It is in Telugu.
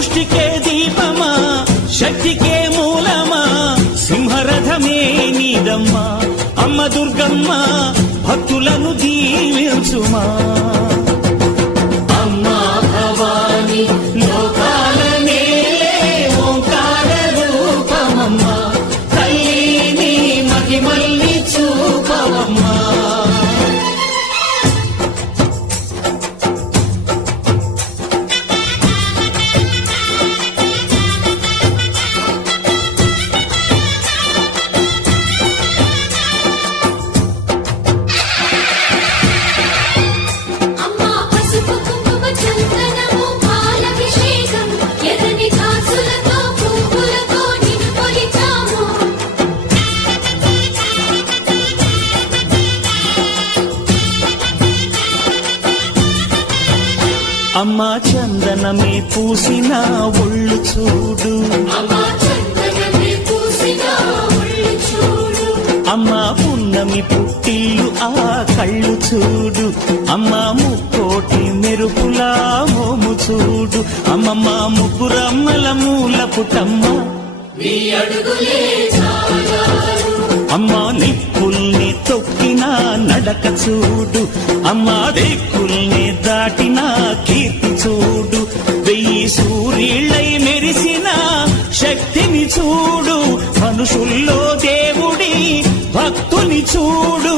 సృష్టికే దీపమా శక్తికే మూలమా సింహరథమే నీదమ్మా అమ్మ దుర్గమ్మ భక్తులను దీవించుమా అమ్మా భవాని లోకాల నేలే ఓంకార రూపమమ్మా తల్లిని మహిమల్ని చూపవమ్మా అమ్మా చందనమే పూసిన ఒళ్ళు చూడు అమ్మా పున్నమి పుట్టిల్లు ఆ కళ్ళు చూడు అమ్మా ముక్కోటి మెరుపులా మోము చూడు అమ్మమ్మ ముగ్గురమ్మల మూల పుటమ్మ అమ్మా నిప్పుల్ని తొక్కిన నడక చూడు అమ్మా దిక్కుల్ని దాటిన కీర్తి చూడు 1000 సూర్యుళ్ళై మెరిసిన శక్తిని చూడు మనుషుల్లో దేవుడి భక్తుని చూడు